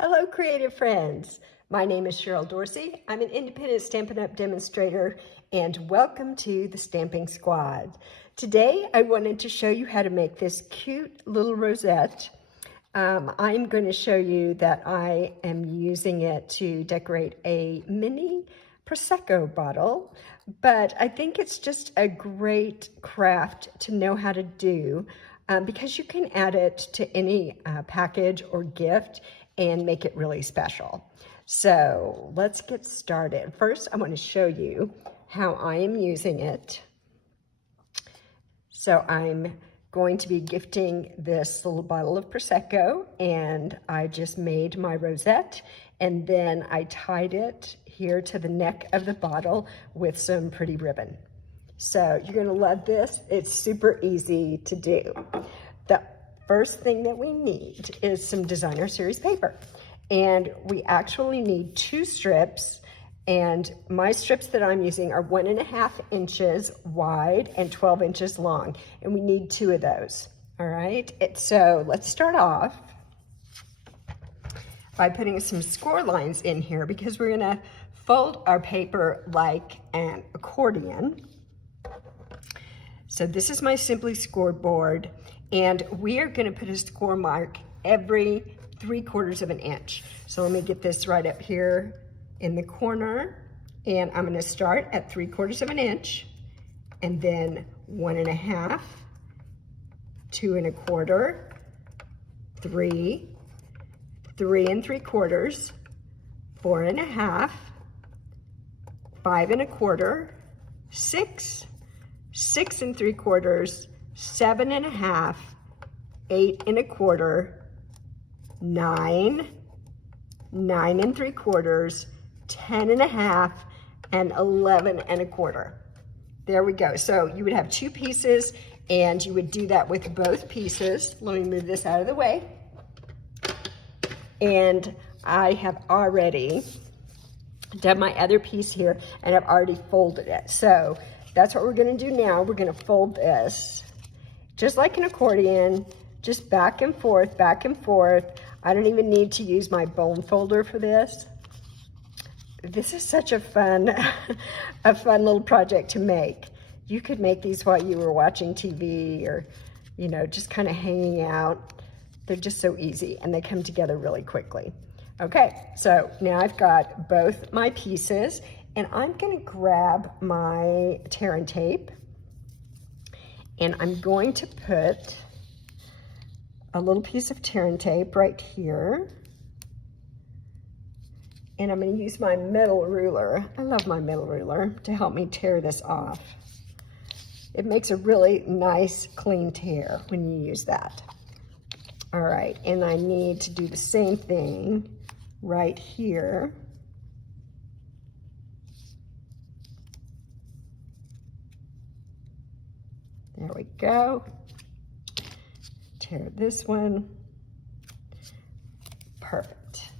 Hello, creative friends. My name is Cheryl Dorsey. I'm an independent Stampin' Up! Demonstrator, and welcome to the Stamping Squad. Today, I wanted to show you how to make this cute little rosette. I'm going to show you that I am using it to decorate a mini Prosecco bottle, but I think it's just a great craft to know how to do because you can add it to any package or gift and make it really special. So let's get started. First, I want to show you how I am using it. So I'm going to be gifting this little bottle of Prosecco, and I just made my rosette, and then I tied it here to the neck of the bottle with some pretty ribbon. So you're gonna love this. It's super easy to do. The first thing that we need is some designer series paper. And we actually need 2 strips, and my strips that I'm using are 1.5 inches wide and 12 inches long, and we need 2 of those, all right? So let's start off by putting some score lines in here because we're gonna fold our paper like an accordion. So this is my Simply Scored board, and we are gonna put a score mark every 3/4 of an inch. So let me get this right up here in the corner, and I'm gonna start at 3/4 of an inch, and then 1.5, 2 1/4, 3, 3 3/4, 4.5, 5 1/4, 6, 6 3/4, 7.5, 8 1/4, 9, 9 3/4, 10.5, and 11 1/4. There we go. So you would have 2 pieces, and you would do that with both pieces. Let me move this out of the way. And I have already done my other piece here, and I've already folded it. So that's what we're gonna do now. We're gonna fold this just like an accordion, just back and forth, back and forth. I don't even need to use my bone folder for this. This is such a fun, a fun little project to make. You could make these while you were watching TV or, you know, just kind of hanging out. They're just so easy, and they come together really quickly. Okay, so now I've got both my pieces, and I'm gonna grab my tear and tape, and I'm going to put a little piece of tear and tape right here. And I'm going to use my metal ruler. I love my metal ruler to help me tear this off. It makes a really nice clean tear when you use that. All right, and I need to do the same thing right here. There we go. Tear this one. Perfect.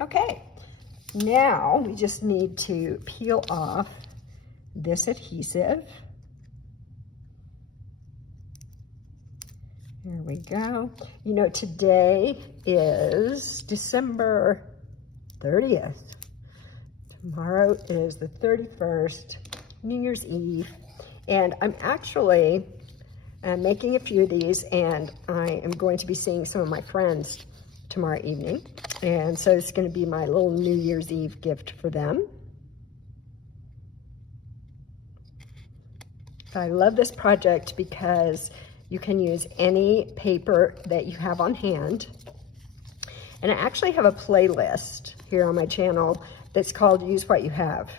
Okay, now we just need to peel off this adhesive. There we go. You know, today is December 30th. Tomorrow is the 31st, New Year's Eve, and I'm actually making a few of these, and I am going to be seeing some of my friends tomorrow evening, and so it's going to be my little New Year's Eve gift for them. So I love this project because you can use any paper that you have on hand, and I actually have a playlist here on my channel that's called Use What You Have.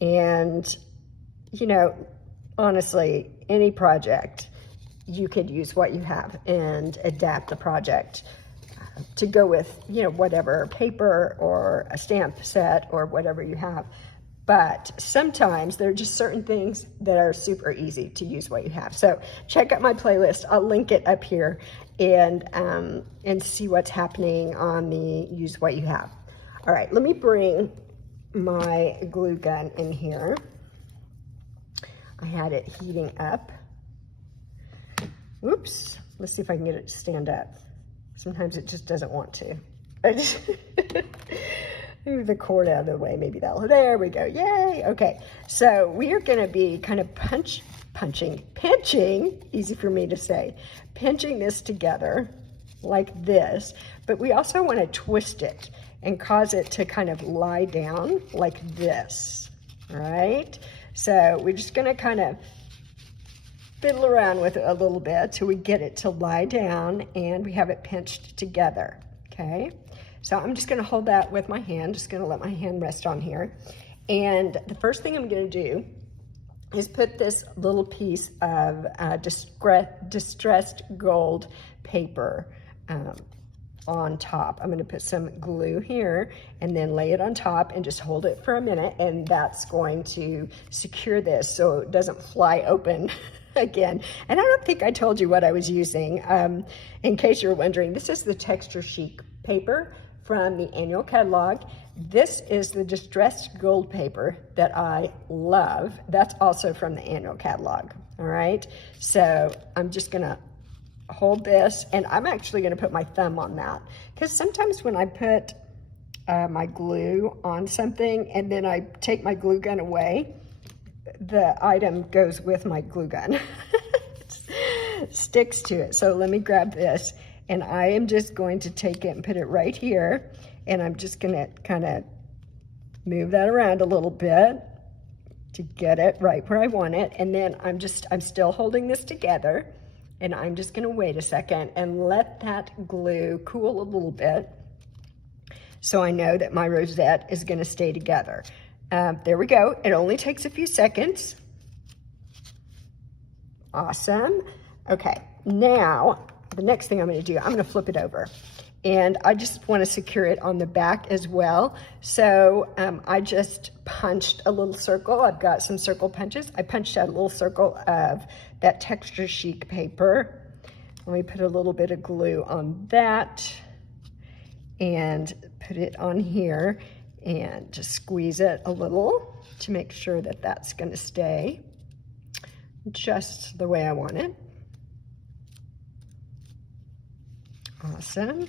And you know, honestly, any project, you could use what you have and adapt the project to go with, you know, whatever paper or a stamp set or whatever you have. But sometimes there are just certain things that are super easy to use what you have. So check out my playlist. I'll link it up here, and see what's happening on the Use What You Have. All right, let me bring my glue gun in here. I had it heating up. Oops, let's see if I can get it to stand up. Sometimes it just doesn't want to. Move the cord out of the way, maybe that'll, there we go, yay. Okay, so we are gonna be kind of pinching, easy for me to say, pinching this together like this, but we also wanna twist it and cause it to kind of lie down like this, right? So we're just gonna kind of fiddle around with it a little bit till we get it to lie down and we have it pinched together, okay? So I'm just gonna hold that with my hand, just gonna let my hand rest on here. And the first thing I'm gonna do is put this little piece of distressed gold paper on top. I'm gonna put some glue here and then lay it on top and just hold it for a minute, and that's going to secure this so it doesn't fly open again. And I don't think I told you what I was using. In case you're wondering, this is the texture chic paper from the annual catalog. This is the distressed gold paper that I love. That's also from the annual catalog, all right? So I'm just gonna hold this, and I'm actually gonna put my thumb on that, because sometimes when I put my glue on something and then I take my glue gun away, the item goes with my glue gun. Sticks to it. So let me grab this, and I am just going to take it and put it right here, and I'm just gonna kind of move that around a little bit to get it right where I want it. And then I'm still holding this together, and I'm just gonna wait a second and let that glue cool a little bit so I know that my rosette is gonna stay together. There we go. It only takes a few seconds. Awesome. Okay, now the next thing I'm gonna do, I'm gonna flip it over. And I just wanna secure it on the back as well. So I just punched a little circle. I've got some circle punches. I punched out a little circle of that texture chic paper. Let me put a little bit of glue on that and put it on here and just squeeze it a little to make sure that that's gonna stay just the way I want it. Awesome.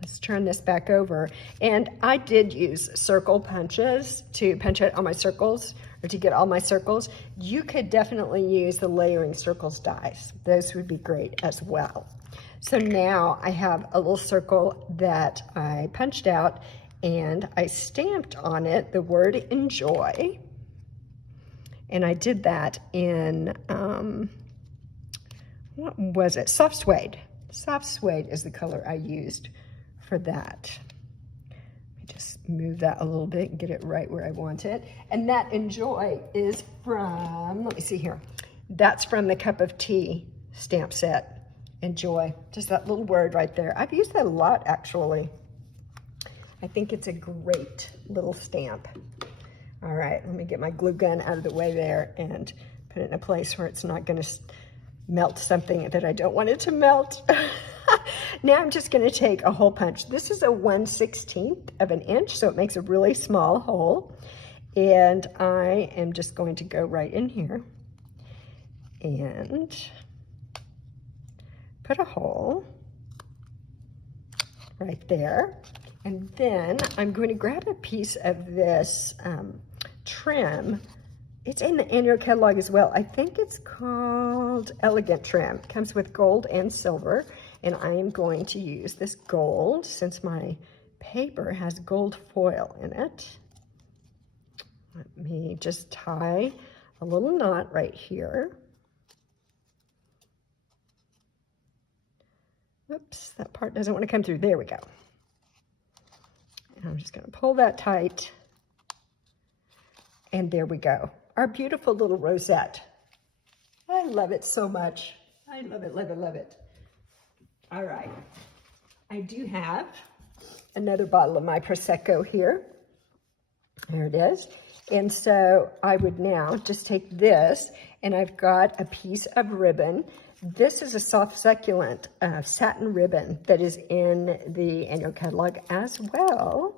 Let's turn this back over. And I did use circle punches to punch out all my circles, or to get all my circles. You could definitely use the layering circles dies. Those would be great as well. So now I have a little circle that I punched out, and I stamped on it the word enjoy. And I did that in, what was it? Soft suede. Soft suede is the color I used for that. Let me just move that a little bit and get it right where I want it. And that enjoy is from, let me see here. That's from the Cup of Tea stamp set. Enjoy, just that little word right there. I've used that a lot, actually. I think it's a great little stamp. All right, let me get my glue gun out of the way there and put it in a place where it's not gonna melt something that I don't want it to melt. Now I'm just gonna take a hole punch. This is a 1/16 of an inch, so it makes a really small hole. And I am just going to go right in here and put a hole right there. And then I'm going to grab a piece of this trim. It's in the annual catalog as well. I think it's called Elegant Trim. It comes with gold and silver. And I am going to use this gold since my paper has gold foil in it. Let me just tie a little knot right here. Oops, that part doesn't want to come through. There we go. And I'm just going to pull that tight. And there we go. Our beautiful little rosette. I love it so much. I love it, love it, love it. All right. I do have another bottle of my Prosecco here. There it is. And so I would now just take this, and I've got a piece of ribbon. This is a soft succulent satin ribbon that is in the annual catalog as well.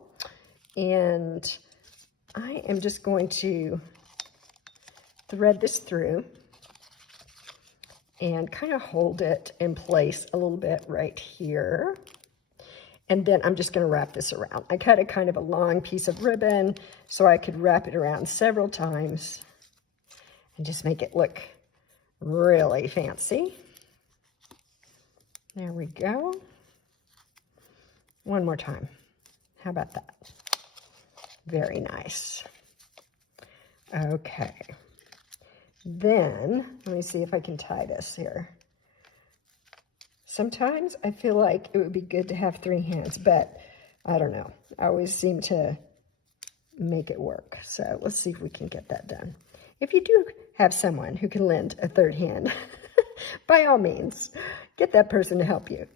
And I am just going to thread this through and kind of hold it in place a little bit right here. And then I'm just going to wrap this around. I cut a kind of a long piece of ribbon so I could wrap it around several times and just make it look really fancy. There we go. One more time. How about that? Very nice. Okay. Then, let me see if I can tie this here. Sometimes I feel like it would be good to have 3 hands, but I don't know. I always seem to make it work. So let's see if we can get that done. If you do have someone who can lend a 3rd hand, by all means, get that person to help you.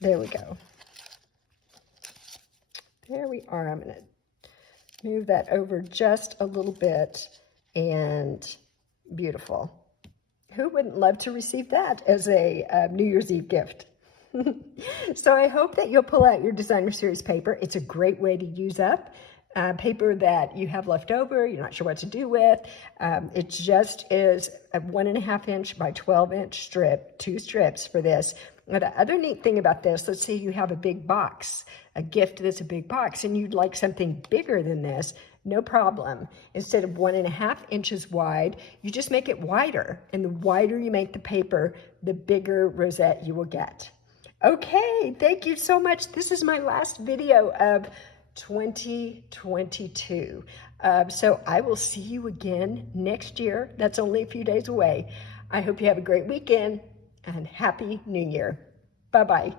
There we go. There we are. I'm going to move that over just a little bit, and beautiful. Who wouldn't love to receive that as a New Year's Eve gift? So I hope that you'll pull out your Designer Series paper. It's a great way to use up paper that you have left over, you're not sure what to do with. It just is a 1.5 inch by 12 inch strip, 2 strips for this. But the other neat thing about this, let's say you have a big box, a gift that's a big box, and you'd like something bigger than this, no problem. Instead of 1.5 inches wide, you just make it wider. And the wider you make the paper, the bigger rosette you will get. Okay, thank you so much. This is my last video of 2022. So I will see you again next year. That's only a few days away. I hope you have a great weekend and Happy New Year. Bye-bye.